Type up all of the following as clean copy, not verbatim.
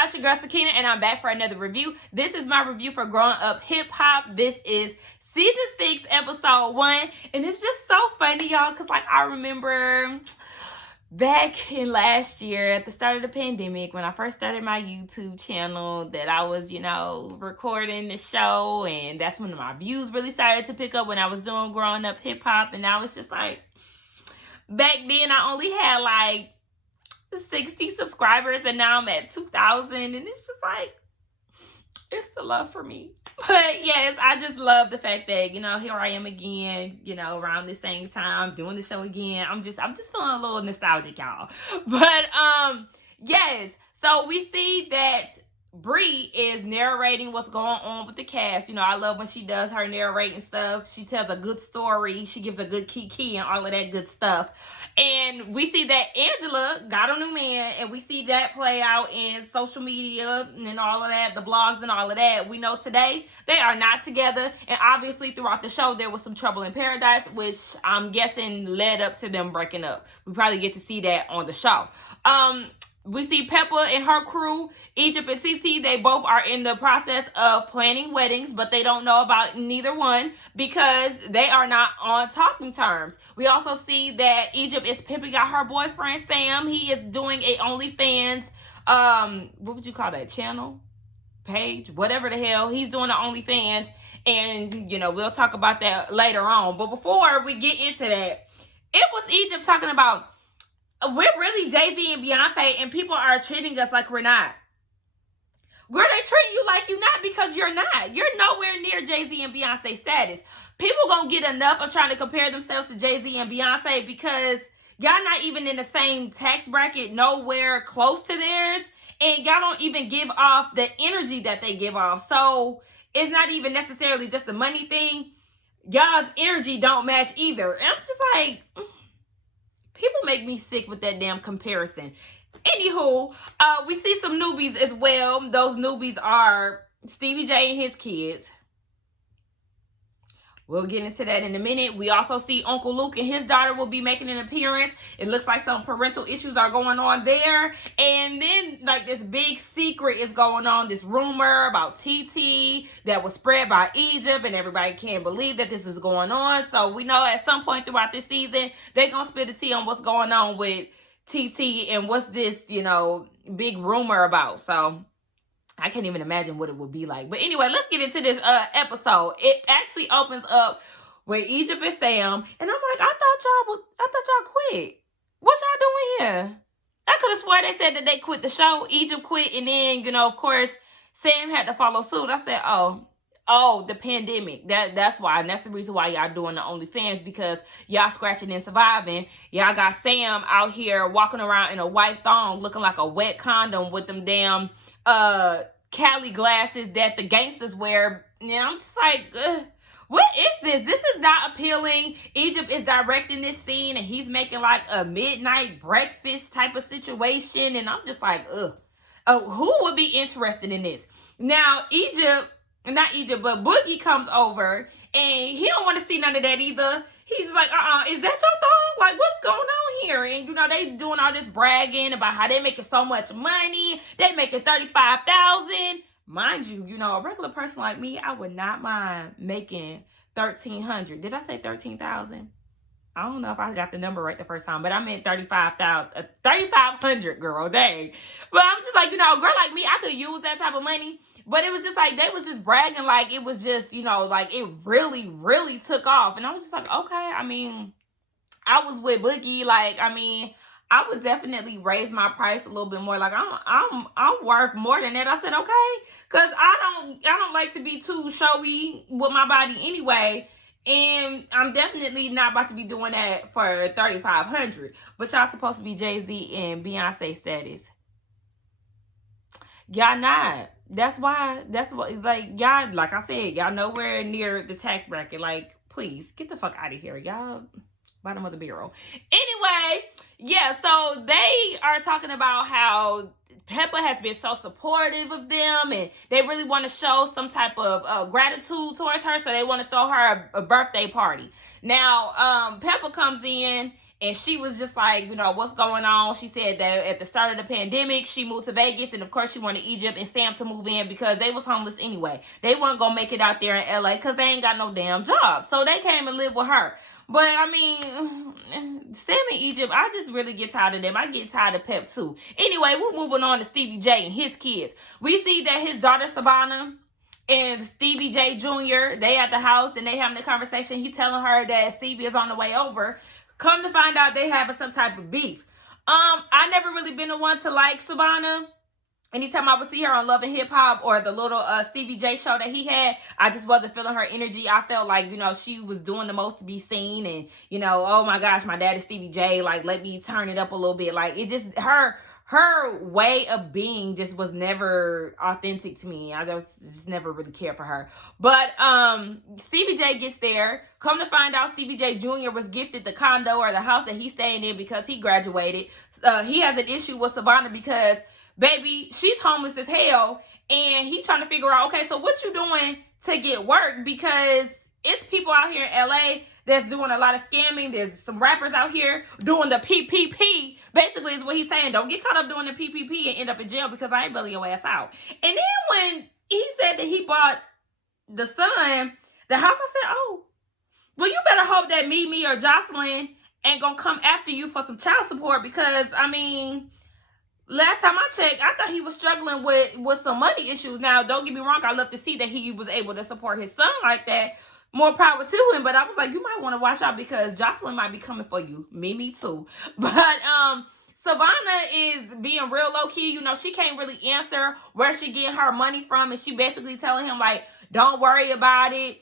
y'all, it's your girl Sakina, and I'm back for another review. This is my review for Growing Up Hip Hop. This is season 6, episode 1, and it's just so funny, y'all, because like I remember back in last year at the start of the pandemic when I first started my YouTube channel that I was, recording the show, and that's when my views really started to pick up when I was doing Growing Up Hip Hop. And I was just like, back then I only had like 60 subscribers, and now I'm at 2,000, and it's just like, it's the love for me. But yes, I just love the fact that, here I am again, around the same time doing the show again. I'm just feeling a little nostalgic, y'all. But yes, so we see that Bree is narrating what's going on with the cast. I love when she does her narrating stuff. She tells a good story. She gives a good key and all of that good stuff. And we see that Angela got a new man, and we see that play out in social media and all of that, the blogs and all of that. We know today they are not together, and obviously throughout the show there was some trouble in paradise, which I'm guessing led up to them breaking up. We probably get to see that on the show. We see Peppa and her crew, Egypt and TT, they both are in the process of planning weddings, but they don't know about neither one because they are not on talking terms. We also see that Egypt is pimping out her boyfriend, Sam. He is doing a OnlyFans, what would you call that, channel? Page? Whatever the hell. He's doing the OnlyFans, and, we'll talk about that later on. But before we get into that, it was Egypt talking about, we're really Jay-Z and Beyonce, and people are treating us like we're not. Girl, they treat you like you're not because you're not. You're nowhere near Jay-Z and Beyonce status. People gonna get enough of trying to compare themselves to Jay-Z and Beyonce because y'all not even in the same tax bracket, nowhere close to theirs, and y'all don't even give off the energy that they give off. So it's not even necessarily just a money thing. Y'all's energy don't match either. And I'm just like, people make me sick with that damn comparison. Anywho, we see some newbies as well. Those newbies are Stevie J and his kids. We'll get into that in a minute. We also see Uncle Luke and his daughter will be making an appearance. It looks like some parental issues are going on there. And then, like, this big secret is going on, this rumor about TT that was spread by Egypt, and everybody can't believe that this is going on. So we know at some point throughout this season, they're going to spill the tea on what's going on with TT and what's this, big rumor about. So I can't even imagine what it would be like. But anyway, let's get into this episode. It actually opens up with Egypt and Sam, and I'm like, I thought y'all quit. What y'all doing here? I could have sworn they said that they quit the show. Egypt quit, and then, of course, Sam had to follow suit. I said, oh, the pandemic. That's why. And that's the reason why y'all doing the OnlyFans, because y'all scratching and surviving. Y'all got Sam out here walking around in a white thong looking like a wet condom with them damn Cali glasses that the gangsters wear. I'm just like, what is this? This is not appealing. Egypt is directing this scene, and he's making like a midnight breakfast type of situation, and I'm just like, who would be interested in this? Now, not Egypt, but Boogie comes over, and he don't want to see none of that either. He's like, is that your thong? Like, what's going on here? And, they doing all this bragging about how they making so much money. They making $35,000. Mind you, a regular person like me, I would not mind making $1,300. Did I say 13,000? I don't know if I got the number right the first time, but I meant 3,500, girl, dang. But I'm just like, girl like me, I could use that type of money. But it was just like, they was just bragging like it was just, like it really, really took off. And I was just like, okay, I was with Boogie. Like, I would definitely raise my price a little bit more. Like, I'm worth more than that. I said, okay, because I don't like to be too showy with my body anyway. And I'm definitely not about to be doing that for $3,500. But y'all supposed to be Jay-Z and Beyonce status. Y'all not. That's what, like, y'all, like I said, y'all nowhere near the tax bracket. Like, please, get the fuck out of here. Y'all, bottom of the barrel. Anyway, yeah, so they are talking about how Peppa has been so supportive of them, and they really want to show some type of gratitude towards her, so they want to throw her a birthday party. Now, Peppa comes in, and she was just like, you know, what's going on? She said that at the start of the pandemic, she moved to Vegas, and of course she wanted Egypt and Sam to move in because they was homeless anyway. They weren't gonna make it out there in LA because they ain't got no damn job. So they came and lived with her. But I mean, Sam and Egypt, I just really get tired of them. I get tired of Pep too. Anyway, we're moving on to Stevie J and his kids. We see that his daughter Savannah and Stevie J Jr., they at the house and they having a conversation. He telling her that Stevie is on the way over. Come to find out, they having some type of beef. I never really been the one to like Savannah. Anytime I would see her on Love and Hip Hop or the little Stevie J show that he had, I just wasn't feeling her energy. I felt like, you know, she was doing the most to be seen. And, you know, oh my gosh, my dad is Stevie J. Like, let me turn it up a little bit. Like, it just, her way of being just was never authentic to me. I just never really cared for her. But Stevie J gets there. Come to find out, Stevie J Jr. was gifted the condo or the house that he's staying in because he graduated. He has an issue with Savannah because, baby, she's homeless as hell, and he's trying to figure out, okay, so what you doing to get work? Because it's people out here in LA that's doing a lot of scamming. There's some rappers out here doing the PPP. Basically, is what he's saying. Don't get caught up doing the PPP and end up in jail because I ain't bailing your ass out. And then when he said that he bought the son the house, I said, oh, well, you better hope that Mimi or Jocelyn ain't gonna come after you for some child support because, I mean, last time I checked, I thought he was struggling with some money issues. Now, don't get me wrong. I love to see that he was able to support his son like that. More power to him. But I was like, you might want to watch out because Jocelyn might be coming for you. Me too. But Savannah is being real low-key. You know, she can't really answer where she getting her money from. And she basically telling him, like, don't worry about it.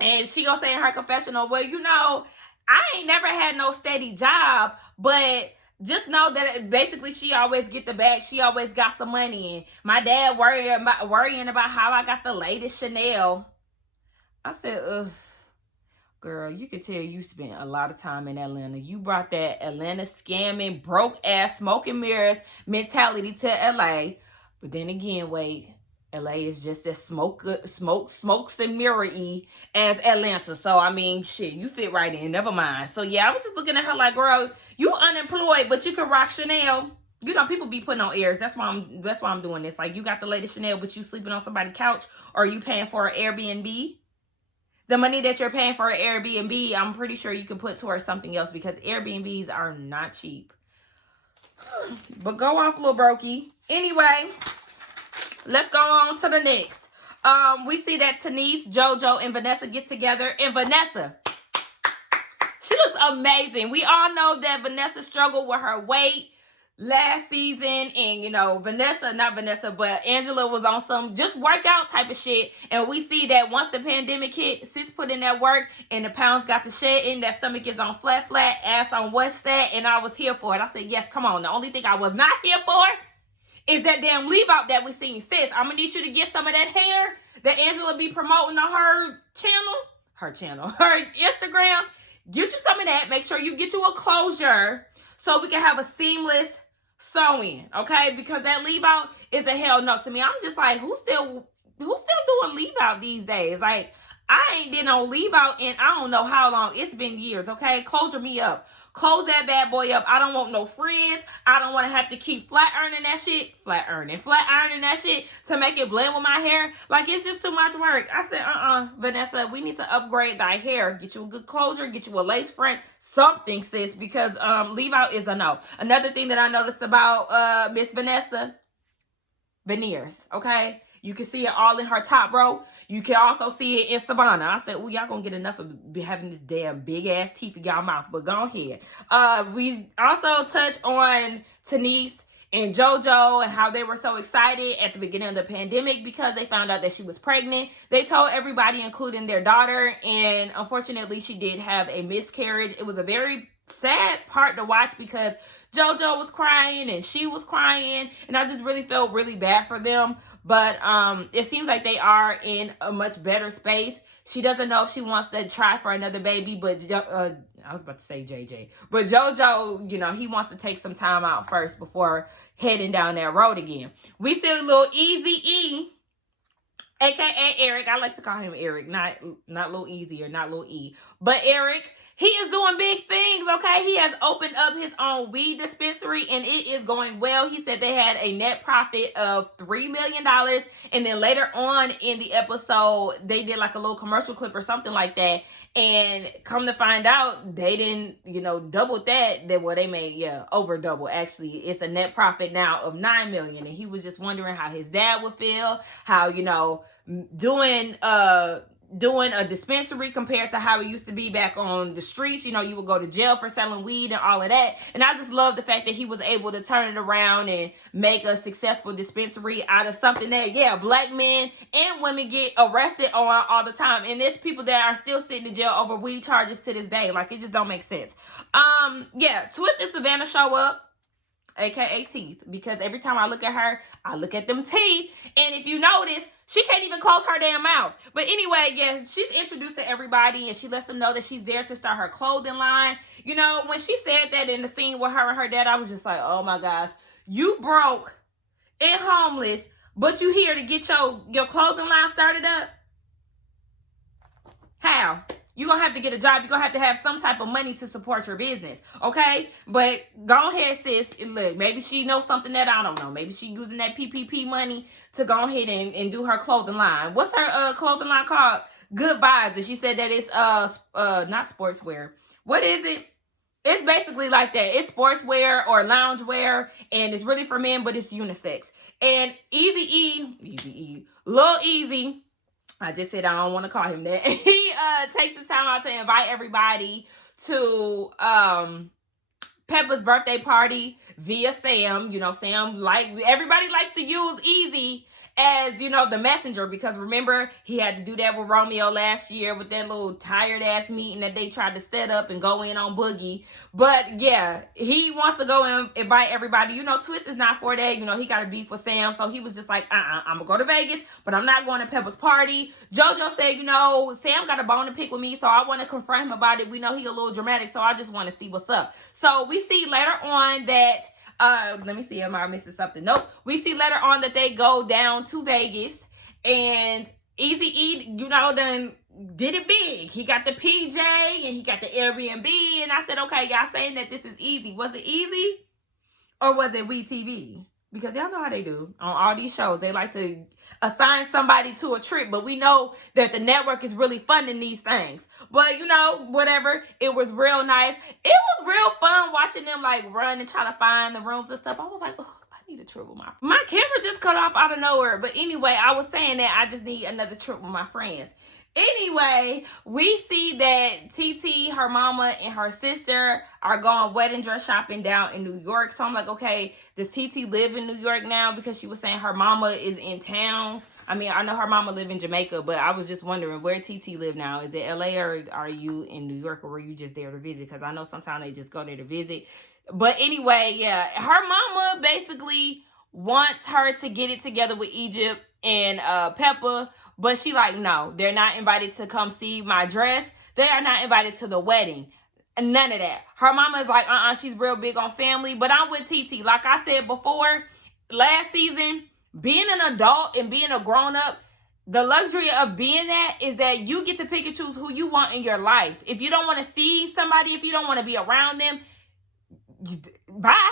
And she gonna say in her confessional, well, you know, I ain't never had no steady job, but just know that basically she always get the bag. She always got some money. And my dad worrying about how I got the latest Chanel. I said, ugh, girl, you can tell you spent a lot of time in Atlanta. You brought that Atlanta scamming, broke ass, smoke and mirrors mentality to LA. But then again, wait, LA is just as smokes and mirror-y as Atlanta. So, I mean, shit, you fit right in. Never mind. So, yeah, I was just looking at her like, girl, you unemployed, but you can rock Chanel. You know, people be putting on airs. That's why I'm doing this. Like, you got the latest Chanel, but you sleeping on somebody's couch, or are you paying for an Airbnb? The money that you're paying for an Airbnb, I'm pretty sure you can put towards something else because Airbnbs are not cheap. But go off, little brokey. Anyway, let's go on to the next. We see that Tanise, JoJo, and Vanessa get together. And Vanessa, she looks amazing. We all know that Vanessa struggled with her weight last season. And, you know, but Angela was on some just workout type of shit. And we see that once the pandemic hit, Sis put in that work and the pounds got to shedding. That stomach is on flat, ass on what's that. And I was here for it. I said, yes, come on. The only thing I was not here for is that damn leave out that we seen. Sis, I'm gonna need you to get some of that hair that Angela be promoting on her Instagram. Get you some of that. Make sure you get you a closure so we can have a seamless sew-in, okay? Because that leave out is a hell no to me. I'm just like, who's still doing leave out these days? Like, I ain't did no leave out in I don't know how long. It's been years, okay? Closure me up. Close that bad boy up. I don't want no friends. I don't want to have to keep flat ironing that shit to make it blend with my hair. Like, it's just too much work. I said, Vanessa, we need to upgrade thy hair. Get you a good closure. Get you a lace front. Something, sis, because leave out is a no. Another thing that I noticed about Miss Vanessa, veneers, okay? You can see it all in her top row. You can also see it in Savannah. I said, well, y'all gonna get enough of having this damn big ass teeth in y'all mouth, but go ahead. We also touched on Tanise and JoJo and how they were so excited at the beginning of the pandemic because they found out that she was pregnant. They told everybody, including their daughter, and unfortunately, she did have a miscarriage. It was a very sad part to watch because JoJo was crying and she was crying, and I just really felt really bad for them. But it seems like they are in a much better space. She doesn't know if she wants to try for another baby, but I was about to say JJ. But JoJo, you know, he wants to take some time out first before heading down that road again. We see a little Easy-E, a.k.a. Eric. I like to call him Eric, not Lil Easy or not Lil E. But Eric, He is doing big things, okay? He has opened up his own weed dispensary, and it is going well. He said they had a net profit of $3 million. And then later on in the episode, they did like a little commercial clip or something like that. And come to find out, they didn't, double that. They made, over double. Actually, it's a net profit now of $9 million. And he was just wondering how his dad would feel, how, doing a dispensary compared to how it used to be back on the streets. You would go to jail for selling weed and all of that. And I just love the fact that he was able to turn it around and make a successful dispensary out of something that, black men and women get arrested on all the time. And there's people that are still sitting in jail over weed charges to this day. Like, it just don't make sense. Twist and Savannah show up, aka Teeth, because every time I look at her, I look at them teeth. And if you notice, she can't even close her damn mouth. But anyway, she's introduced to everybody, and she lets them know that she's there to start her clothing line. When she said that in the scene with her and her dad, I was just like, oh my gosh, you broke and homeless, but you here to get your clothing line started up? How? You're going to have to get a job. You're going to have some type of money to support your business, okay? But go ahead, sis. Look, maybe she knows something that I don't know. Maybe she using that PPP money to go ahead and do her clothing line. What's her clothing line called? Good Vibes. And she said that it's not sportswear. What is it? It's basically like that. It's sportswear or loungewear, and it's really for men, but it's unisex. And Lil Easy, I just said I don't want to call him that. He takes the time out to invite everybody to Peppa's birthday party via Sam. Sam, everybody likes to use Easy as, the messenger, because remember, he had to do that with Romeo last year with that little tired ass meeting that they tried to set up and go in on Boogie. But he wants to go and invite everybody. Twist is not for that. He got a beef with Sam, so he was just like, I'm gonna go to Vegas, but I'm not going to Peppa's party. JoJo said, Sam got a bone to pick with me, so I want to confront him about it. We know he a little dramatic, so I just want to see what's up. So we see later on that let me see, am I missing something? Nope. We see later on that they go down to Vegas, and Eazy-E, done did it big. He got the PJ and he got the Airbnb, and I said, okay, y'all saying that this is easy. Was it easy or was it WeTV? Because y'all know how they do on all these shows. They like to assign somebody to a trip, but we know that the network is really funding these things. But whatever, it was real nice. It was real fun watching them run and try to find the rooms and stuff. I was like, oh, I need a trip with my camera just cut off out of nowhere. But anyway, I was saying that I just need another trip with my friends. Anyway, we see that TT, her mama, and her sister are going wedding dress shopping down in New York. So I'm like, okay, does TT live in New York now? Because she was saying her mama is in town. I mean, I know her mama live in Jamaica, but I was just wondering where TT live now. Is it LA, or are you in New York, or were you just there to visit? Because I know sometimes they just go there to visit. But anyway, her mama basically wants her to get it together with Egypt and Peppa. But she no, they're not invited to come see my dress. They are not invited to the wedding. None of that. Her mama is like, she's real big on family. But I'm with TT. Like I said before, last season, being an adult and being a grown-up, the luxury of being that is that you get to pick and choose who you want in your life. If you don't want to see somebody, if you don't want to be around them, bye.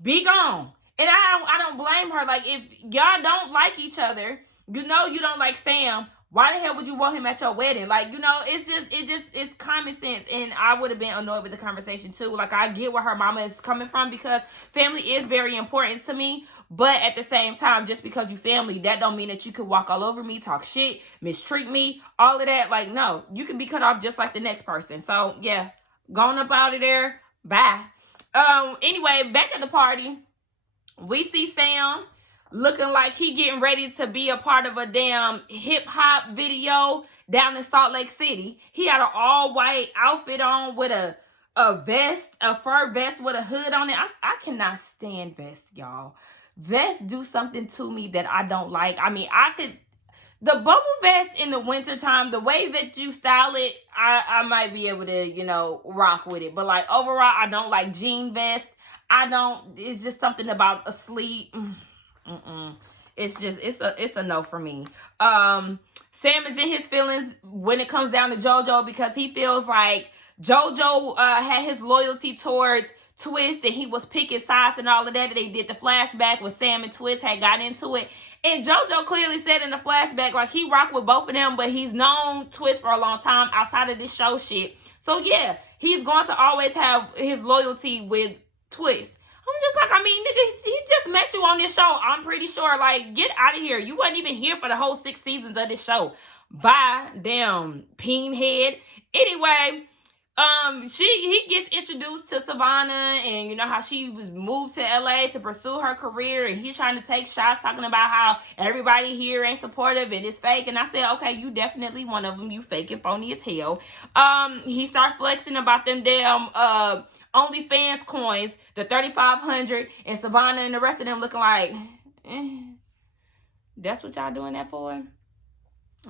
Be gone. And I don't blame her. If y'all don't like each other, you don't like Sam, why the hell would you want him at your wedding? It's common sense. And I would have been annoyed with the conversation too. I get where her mama is coming from, because family is very important to me. But at the same time, just because you family, that don't mean that you could walk all over me, talk shit, mistreat me, all of that. No, you can be cut off just like the next person. So going up out of there, bye. Anyway, back at the party, we see Sam looking like he getting ready to be a part of a damn hip-hop video down in Salt Lake City. He had an all-white outfit on with a fur vest with a hood on it. I cannot stand vests, y'all. Vests do something to me that I don't like. I mean, the bubble vest in the wintertime, the way that you style it, I might be able to, rock with it. But overall, I don't like jean vest. It's just something about a sleeve. It's a no for me. Sam is in his feelings when it comes down to JoJo, because he feels like JoJo had his loyalty towards Twist, and he was picking sides and all of that. They did the flashback with Sam and Twist had got into it. And JoJo clearly said in the flashback, like, he rocked with both of them, but he's known Twist for a long time outside of this show shit. So, yeah, he's going to always have his loyalty with Twist. I'm just like, I mean, nigga, he just met you on this show. I'm pretty sure. Like, get out of here. You wasn't even here for the whole 6 seasons of this show. Bye, damn peen head. Anyway, he gets introduced to Savannah, and you know how she was moved to LA to pursue her career, and he's trying to take shots talking about how everybody here ain't supportive and it's fake. And I said, okay, you definitely one of them. You fake and phony as hell. He started flexing about them damn OnlyFans coins, the 3,500, and Savannah and the rest of them looking like, that's what y'all doing that for?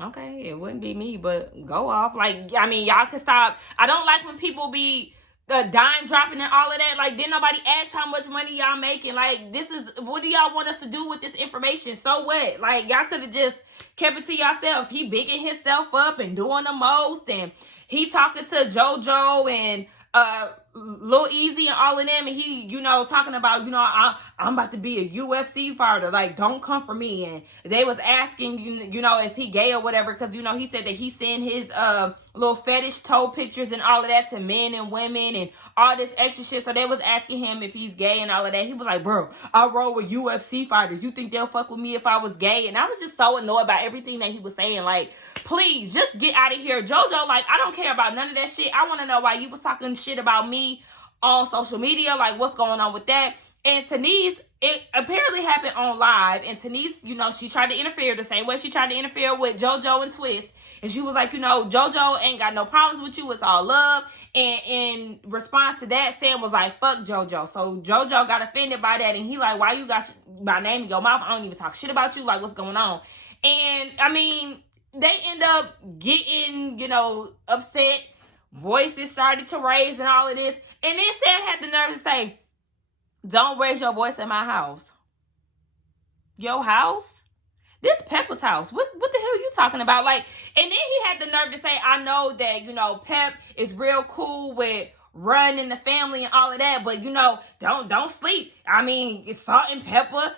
Okay, it wouldn't be me, but go off. Like, I mean, y'all can stop. I don't like when people be dime dropping and all of that. Like, didn't nobody ask how much money y'all making? Like, this is, what do y'all want us to do with this information? So what? Like, y'all could have just kept it to yourselves. He bigging himself up and doing the most, and he talking to JoJo and Lil Easy and all of them, and he, you know, talking about, you know, I'm about to be a UFC fighter, like, don't come for me. And they was asking, you know, is he gay or whatever, because, you know, he said that he sent his little fetish toe pictures and all of that to men and women and all this extra shit. So they was asking him if he's gay and all of that. He was like, bro, I roll with UFC fighters. You think they'll fuck with me if I was gay? And I was just so annoyed by everything that he was saying. Like, please, just get out of here. JoJo, like, I don't care about none of that shit. I want to know why you was talking shit about me on social media. Like, what's going on with that? And Tanise, it apparently happened on live. And Tanise, you know, she tried to interfere the same way she tried to interfere with JoJo and Twist. And she was like, you know, JoJo ain't got no problems with you. It's all love. And in response to that, Sam was like, fuck JoJo. So JoJo got offended by that. And he like, why you got my name in your mouth? I don't even talk shit about you. Like, what's going on? And, I mean, they end up getting, you know, upset. Voices started to raise and all of this. And then Sam had the nerve to say, don't raise your voice in my house. Your house? This Pep's house. What the hell are you talking about? Like, and then he had the nerve to say, I know that, you know, Pep is real cool with running the family and all of that, but, you know, don't sleep. I mean, it's Salt and Pepper,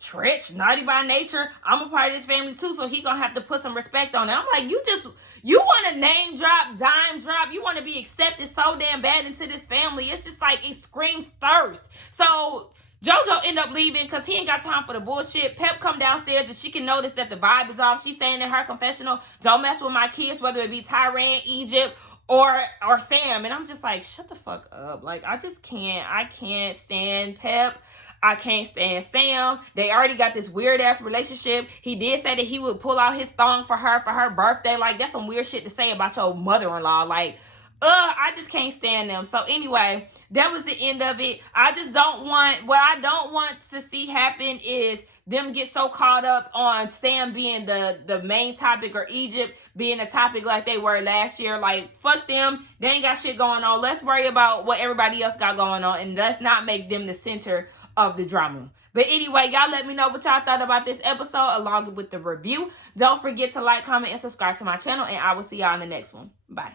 Tretch, Naughty by Nature. I'm a part of this family too, so he gonna have to put some respect on it. I'm like, you want to name drop, dime drop. You want to be accepted so damn bad into this family. It's just like, it screams thirst. So JoJo end up leaving because he ain't got time for the bullshit. Pep come downstairs and she can notice that the vibe is off. She's saying in her confessional, don't mess with my kids, whether it be Tyran, Egypt, or Sam. And I'm just like, shut the fuck up. Like, I can't stand Pep. I can't stand Sam. They already got this weird ass relationship. He did say that he would pull out his thong for her birthday. Like, that's some weird shit to say about your mother-in-law. Like, I just can't stand them. So anyway, that was the end of it. I don't want to see happen is them get so caught up on Sam being the main topic or Egypt being a topic like they were last year. Like, fuck them. They ain't got shit going on. Let's worry about what everybody else got going on, and let's not make them the center of the drama. But anyway, y'all let me know what y'all thought about this episode along with the review. Don't forget to like, comment, and subscribe to my channel, and I will see y'all in the next one. Bye.